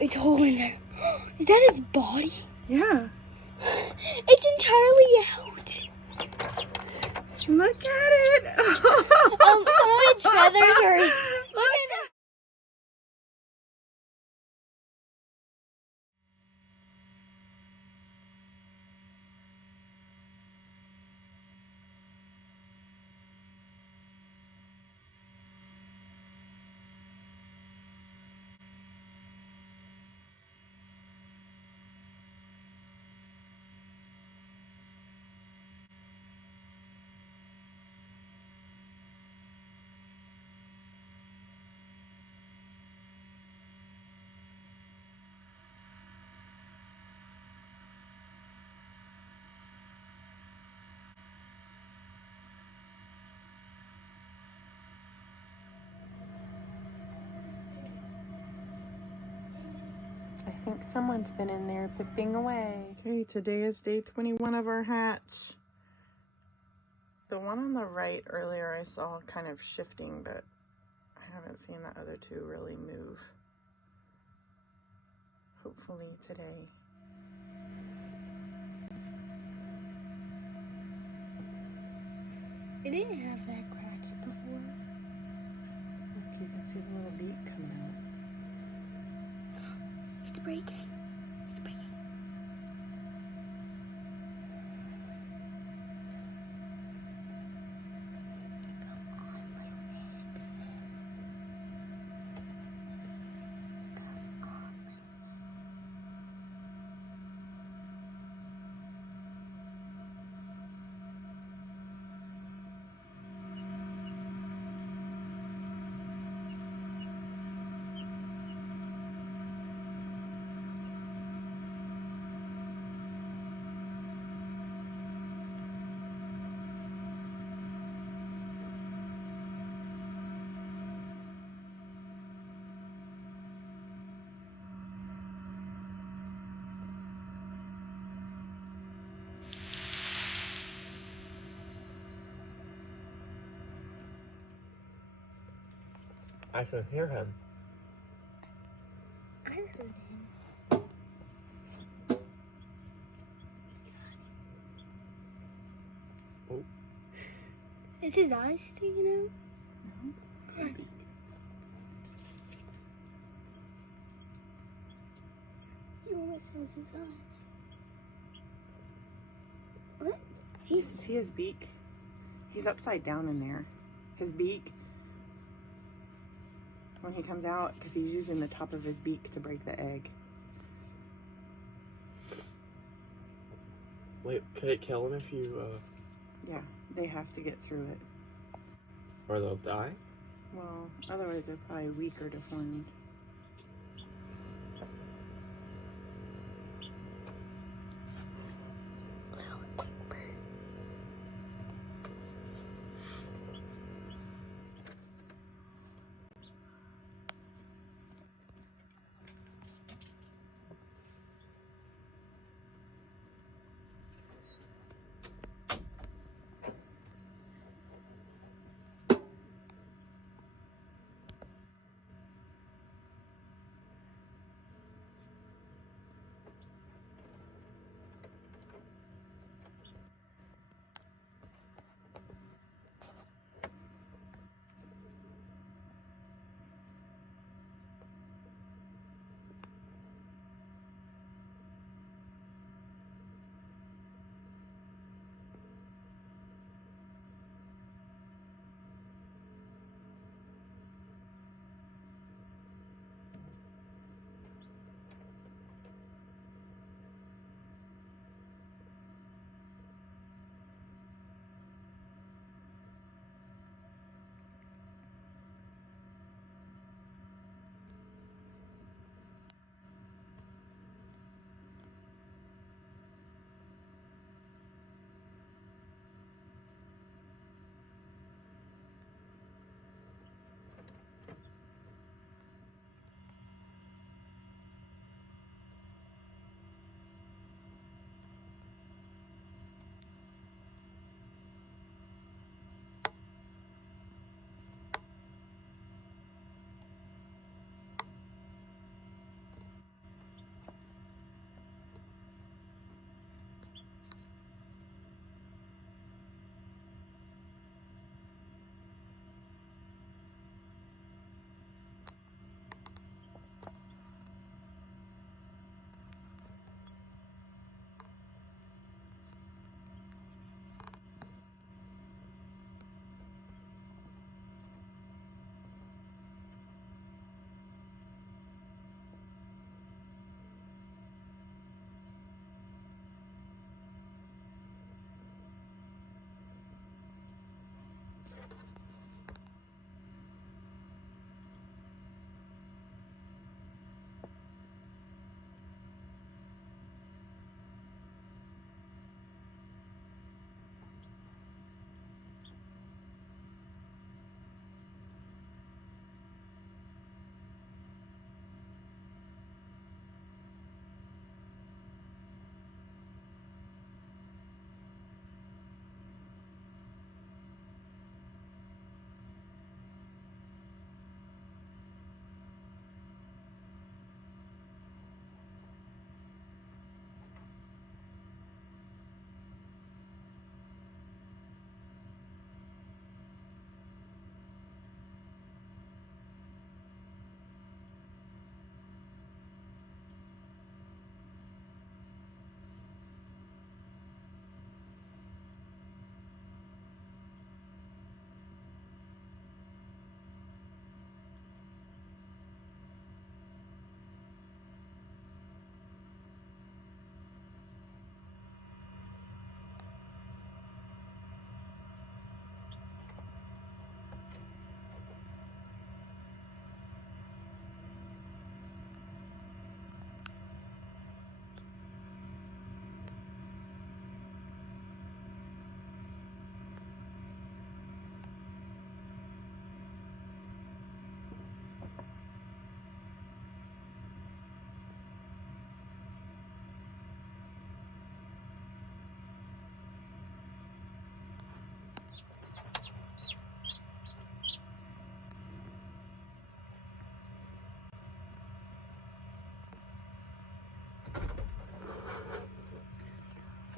It's a hole in there. Is that its body? Yeah. It's entirely out. Look at it. Some of its feathers are. Look at it. I think someone's been in there pipping away. Okay, today is day 21 of our hatch. The one on the right earlier I saw kind of shifting, but I haven't seen the other two really move. Hopefully today. It didn't have that crack before. Look, you can see the little beak coming out. It's breaking. It's breaking. Come on, little egg. Come on, little. I can hear him. I heard him. Oh. Is his eyes sticking out? No. You almost says his eyes. What? See his beak? He's upside down in there. His beak, when he comes out, because he's using the top of his beak to break the egg. Wait, could it kill him if you, Yeah, they have to get through it. or they'll die? Well, otherwise they're probably weak or deformed. Little quick bird.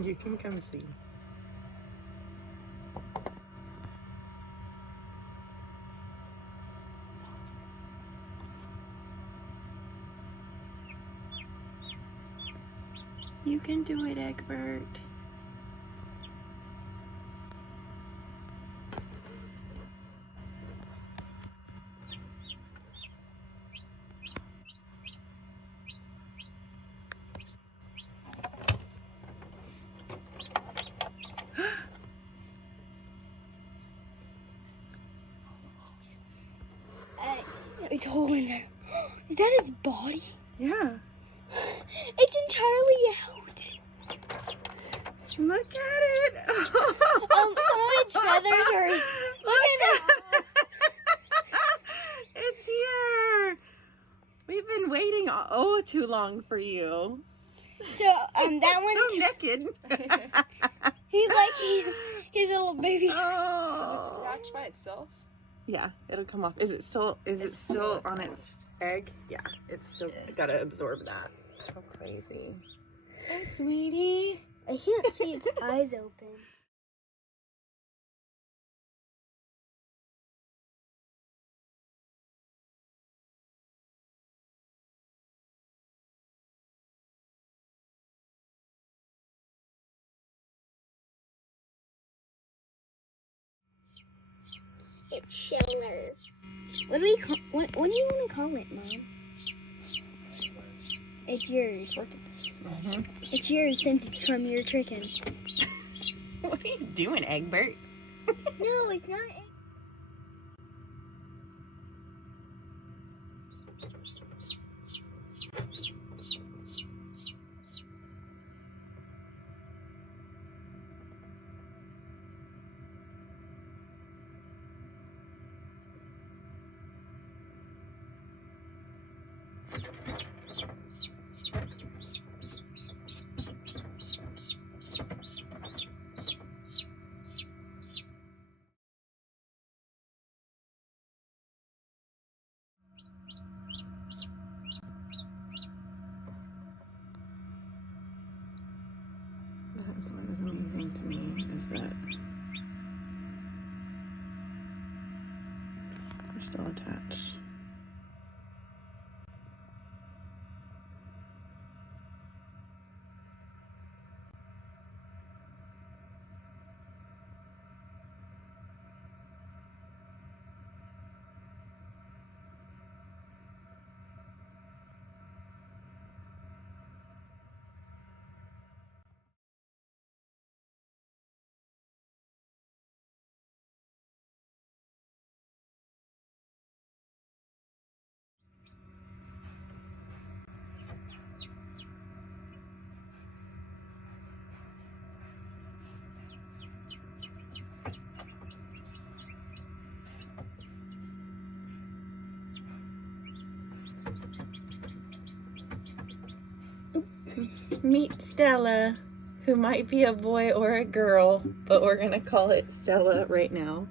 You can come see. You can do it, Egbert. It's a hole in there. Is that its body? Yeah. It's entirely out. Look at it. Some of its feathers are. Look at that. It's here. We've been waiting too long for you. So that one. So naked. He's a little baby. Oh. Does it attach by itself? Yeah, it'll come off. Is it still on its egg? Yeah, it's still gotta absorb that. How crazy. Oh, sweetie. I can't see its eyes open. It's Schiller. What do we call? What do you want to call it, Mom? It's yours. Mm-hmm. It's yours since it's from your chicken. What are you doing, Egbert? No, it's not. That is what is amazing to me is that they're still attached. Meet Stella, who might be a boy or a girl, but we're gonna call it Stella right now.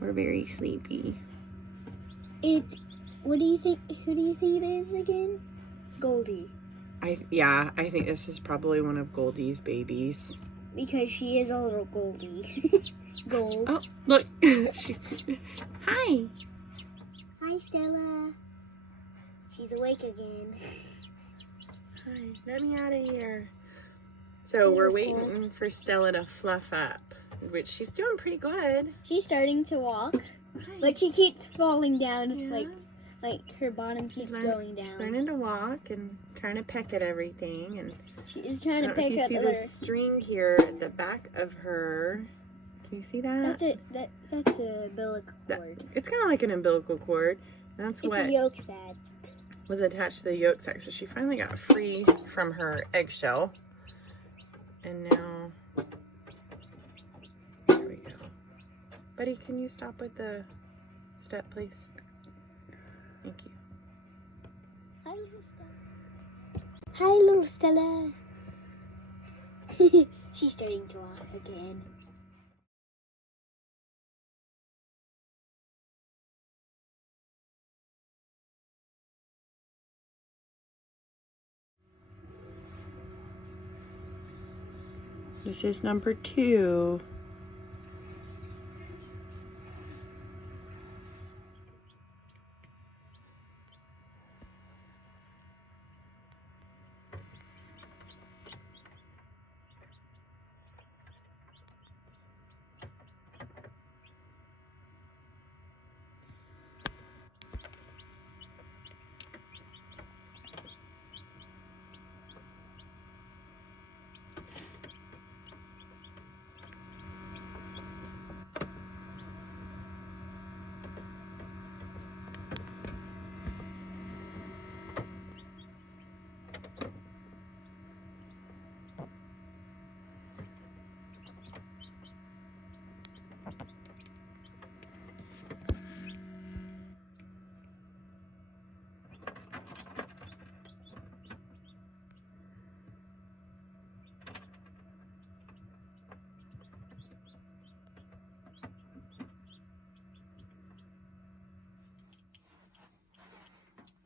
We're very sleepy. What do you think? Who do you think it is again? Goldie. I think this is probably one of Goldie's babies. Because she is a little Goldie. Gold. Oh, look. Hi. Hi, Stella. She's awake again. Hi, let me out of here. So we're waiting for Stella to fluff up, which she's doing pretty good. She's starting to walk, Hi. but she keeps falling down. Yeah. Like her bottom keeps going down. She's learning to walk and trying to peck at everything, and She is trying to I don't know pick if up you see the. the string here at the back of her. Can you see that? That's it. That's a umbilical cord. It's kind of like an umbilical cord. And that's It's what a yolk sac. was attached to the yolk sac. So she finally got free from her eggshell. And now, there we go. Buddy, can you stop with the step, please? Thank you. Hi, little Stella. Hi, little Stella. She's starting to walk again. This is number 2.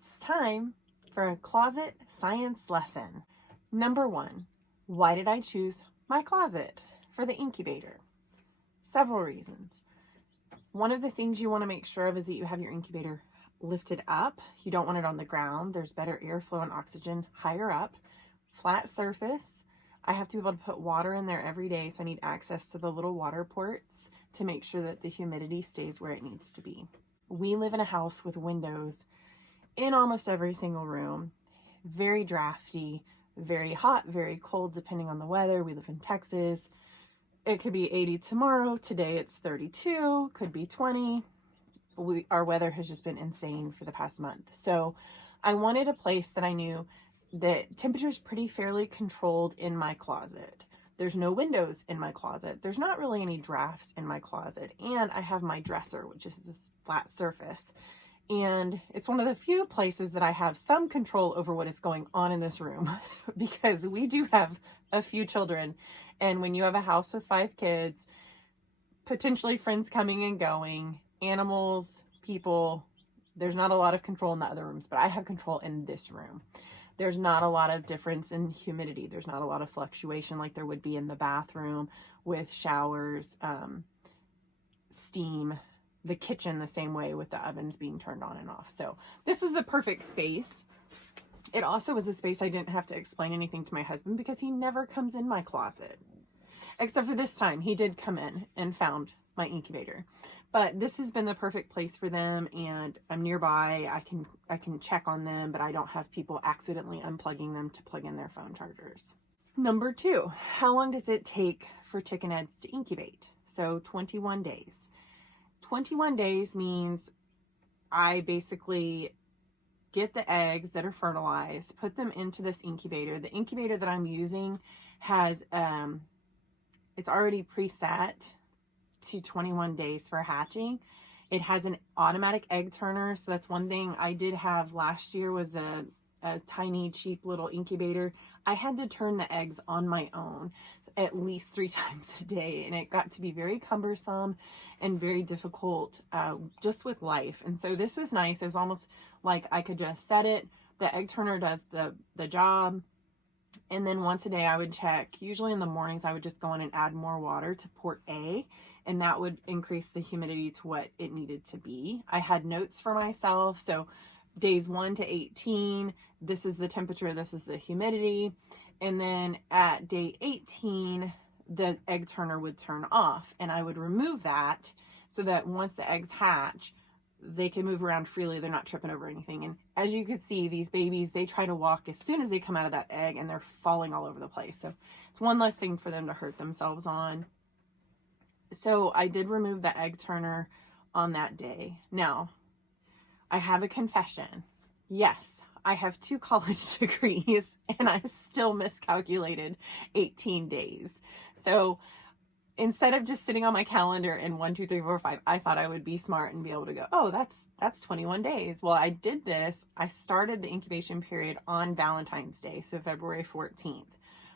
It's time for a closet science lesson. Number 1, why did I choose my closet for the incubator? Several reasons. One of the things you want to make sure of is that you have your incubator lifted up. You don't want it on the ground. There's better airflow and oxygen higher up. Flat surface. I have to be able to put water in there every day, so I need access to the little water ports to make sure that the humidity stays where it needs to be. We live in a house with windows in almost every single room. Very drafty, very hot, very cold, depending on the weather. We live in Texas. It could be 80 tomorrow. Today it's 32, could be 20. Our weather has just been insane for the past month. So I wanted a place that I knew that temperature is pretty fairly controlled in my closet. There's no windows in my closet. There's not really any drafts in my closet. And I have my dresser, which is this flat surface. And it's one of the few places that I have some control over what is going on in this room because we do have a few children. And when you have a house with 5 kids, potentially friends coming and going, animals, people, there's not a lot of control in the other rooms, but I have control in this room. There's not a lot of difference in humidity. There's not a lot of fluctuation like there would be in the bathroom with showers, steam, the kitchen the same way with the ovens being turned on and off. So this was the perfect space. It also was a space I didn't have to explain anything to my husband because he never comes in my closet. Except for this time, he did come in and found my incubator. But this has been the perfect place for them, and I'm nearby. I can check on them, but I don't have people accidentally unplugging them to plug in their phone chargers. Number 2, how long does it take for chicken eggs to incubate? So 21 days. 21 days means I basically get the eggs that are fertilized, put them into this incubator. The incubator that I'm using has, it's already preset to 21 days for hatching. It has an automatic egg turner. So that's one thing I did have last year was a tiny, cheap little incubator. I had to turn the eggs on my own at least 3 times a day. And it got to be very cumbersome and very difficult just with life. And so this was nice. It was almost like I could just set it. The egg turner does the job. And then once a day I would check. Usually in the mornings I would just go in and add more water to port A. And that would increase the humidity to what it needed to be. I had notes for myself. So days 1 to 18, this is the temperature, this is the humidity. And then at day 18, the egg turner would turn off and I would remove that so that once the eggs hatch, they can move around freely. They're not tripping over anything. And as you can see, these babies, they try to walk as soon as they come out of that egg and they're falling all over the place. So it's one less thing for them to hurt themselves on. So I did remove the egg turner on that day. Now, I have a confession. Yes, I have 2 college degrees and I still miscalculated 18 days. So instead of just sitting on my calendar in 1, 2, 3, 4, 5, I thought I would be smart and be able to go, oh, that's 21 days. Well, I did this. I started the incubation period on Valentine's Day, so February 14th.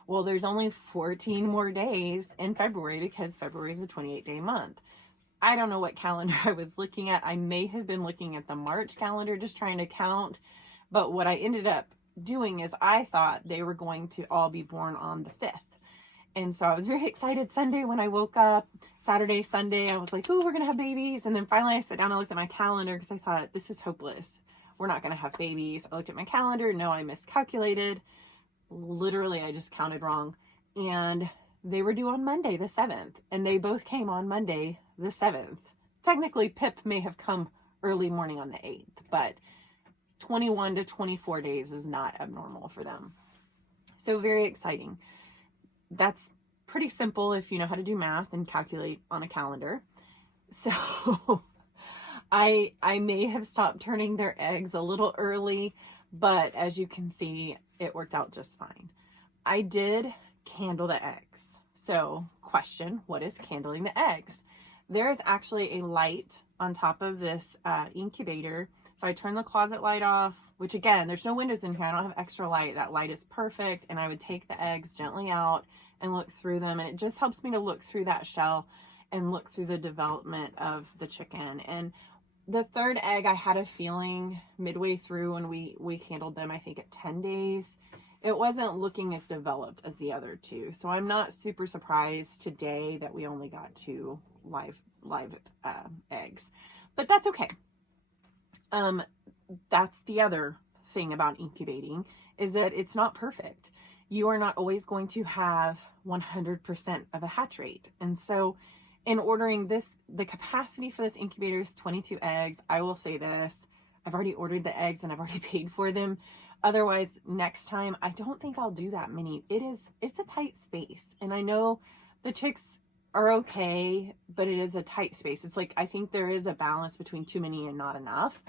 Well, there's only 14 more days in February because February is a 28-day month. I don't know what calendar I was looking at. I may have been looking at the March calendar, just trying to count. But what I ended up doing is I thought they were going to all be born on the 5th. And so I was very excited Sunday when I woke up. Saturday, Sunday, I was like, oh, we're going to have babies. And then finally I sat down and looked at my calendar because I thought, this is hopeless. We're not going to have babies. I looked at my calendar. No, I miscalculated. Literally, I just counted wrong. And they were due on Monday, the 7th. And they both came on Monday, the 7th. Technically, Pip may have come early morning on the 8th, but 21 to 24 days is not abnormal for them. So very exciting. That's pretty simple if you know how to do math and calculate on a calendar. So I may have stopped turning their eggs a little early, but as you can see, it worked out just fine. I did candle the eggs. So question, what is candling the eggs? There is actually a light on top of this incubator. So I turned the closet light off, which again, there's no windows in here. I don't have extra light. That light is perfect. And I would take the eggs gently out and look through them. And it just helps me to look through that shell and look through the development of the chicken. And the third egg, I had a feeling midway through when we candled them, I think at 10 days, it wasn't looking as developed as the other two. So I'm not super surprised today that we only got 2 live eggs, but that's okay. That's the other thing about incubating, is that it's not perfect. You are not always going to have 100% of a hatch rate. And so in ordering this, the capacity for this incubator is 22 eggs. I will say this, I've already ordered the eggs and I've already paid for them. Otherwise, next time, I don't think I'll do that many. It's a tight space. And I know the chicks are okay, but it is a tight space. It's like, I think there is a balance between too many and not enough.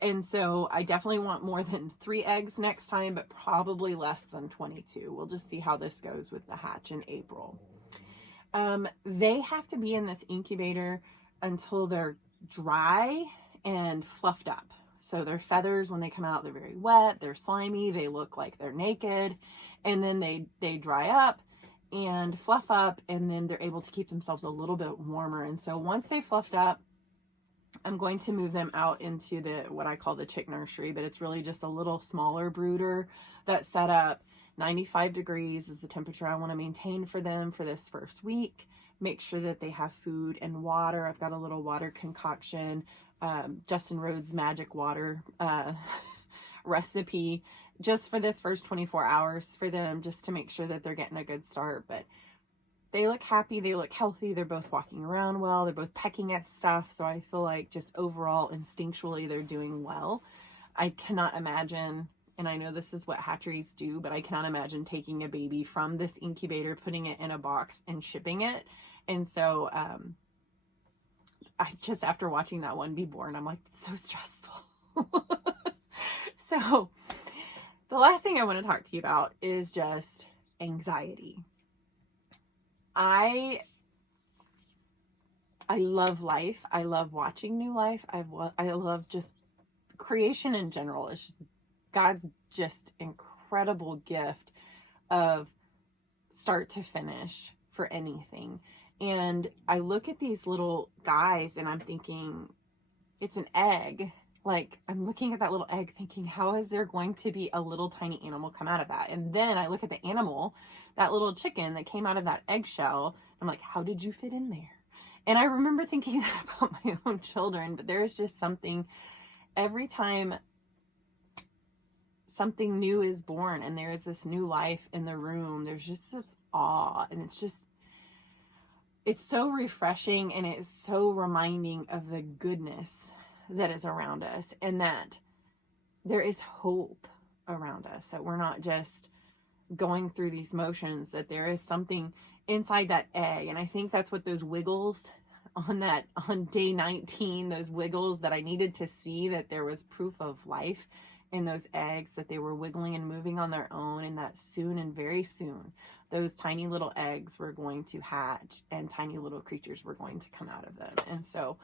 And so I definitely want more than 3 eggs next time, but probably less than 22. We'll just see how this goes with the hatch in April. They have to be in this incubator until they're dry and fluffed up. So their feathers, when they come out, they're very wet, they're slimy, they look like they're naked, and then they dry up and fluff up, and then they're able to keep themselves a little bit warmer. And so once they fluffed up, I'm going to move them out into what I call the chick nursery, but it's really just a little smaller brooder that's set up. 95 degrees is the temperature I want to maintain for them for this first week. Make sure that they have food and water. I've got a little water concoction, Justin Rhodes magic water recipe just for this first 24 hours for them, just to make sure that they're getting a good start. But they look happy, they look healthy, they're both walking around well, they're both pecking at stuff, so I feel like just overall instinctually they're doing well. I cannot imagine, and I know this is what hatcheries do, but I cannot imagine taking a baby from this incubator, putting it in a box and shipping it. And so I just, after watching that one be born, I'm like, it's so stressful. So the last thing I want to talk to you about is just anxiety. I love life. I love watching new life. I love just creation in general. It's just God's just incredible gift of start to finish for anything. And I look at these little guys and I'm thinking, it's an egg. Like, I'm looking at that little egg thinking, how is there going to be a little tiny animal come out of that? And then I look at the animal, that little chicken that came out of that eggshell. I'm like, how did you fit in there? And I remember thinking that about my own children, but there is just something, every time something new is born and there is this new life in the room, there's just this awe, and it's so refreshing, and it's so reminding of the goodness that is around us, and that there is hope around us, that we're not just going through these motions, that there is something inside that egg. And I think that's what those wiggles on day 19, those wiggles that I needed to see, that there was proof of life in those eggs, that they were wiggling and moving on their own, and that soon, and very soon, those tiny little eggs were going to hatch and tiny little creatures were going to come out of them. And so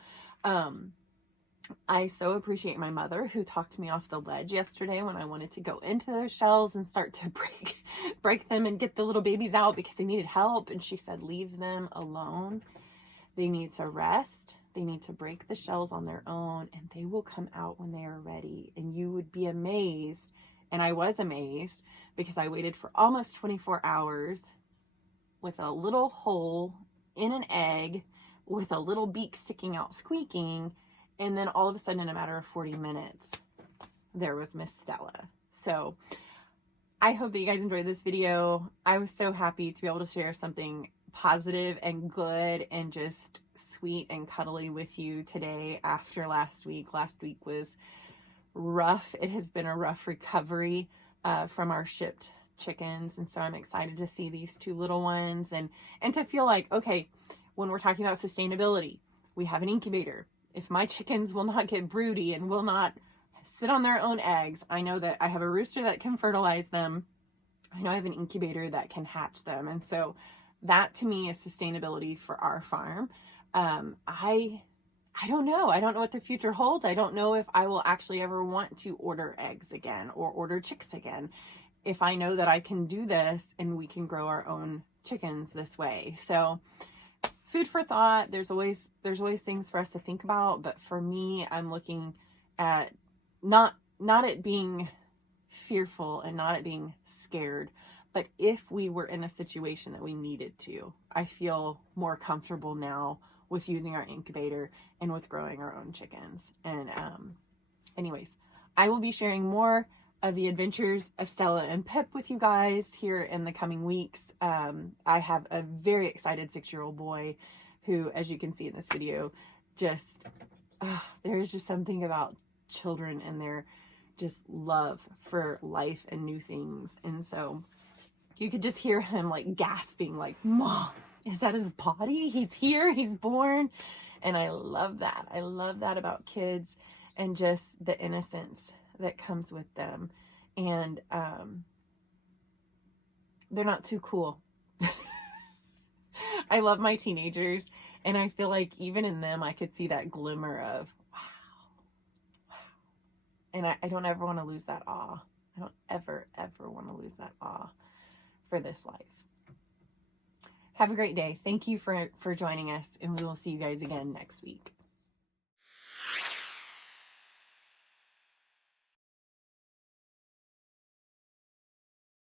I so appreciate my mother, who talked me off the ledge yesterday when I wanted to go into those shells and start to break them and get the little babies out because they needed help. And she said, leave them alone. They need to rest. They need to break the shells on their own, and they will come out when they are ready. And you would be amazed. And I was amazed because I waited for almost 24 hours with a little hole in an egg with a little beak sticking out squeaking, and then all of a sudden in a matter of 40 minutes there was Miss Stella. So I hope that you guys enjoyed this video. I was so happy to be able to share something positive and good and just sweet and cuddly with you today after last week. Last week was rough. It has been a rough recovery from our shipped chickens, and so I'm excited to see these two little ones and to feel like, okay, when we're talking about sustainability, we have an incubator. If my chickens will not get broody and will not sit on their own eggs, I know that I have a rooster that can fertilize them. I know I have an incubator that can hatch them, and so that to me is sustainability for our farm. I don't know. I don't know what the future holds. I don't know if I will actually ever want to order eggs again or order chicks again, if I know that I can do this and we can grow our own chickens this way. So food for thought. There's always things for us to think about, but for me, I'm looking at not at being fearful and not at being scared, but if we were in a situation that we needed to, I feel more comfortable now with using our incubator and with growing our own chickens. And anyways, I will be sharing more of the adventures of Stella and Pip with you guys here in the coming weeks. I have a very excited 6-year-old boy who, as you can see in this video, just there's just something about children and their just love for life and new things. And so you could just hear him like gasping, like, "Mom, is that his body? He's here, he's born." And I love that. I love that about kids and just the innocence that comes with them. And they're not too cool. I love my teenagers, and I feel like even in them I could see that glimmer of wow. And I don't ever want to lose that awe. I don't ever want to lose that awe for this life. Have a great day. Thank you for joining us, and we will see you guys again next week.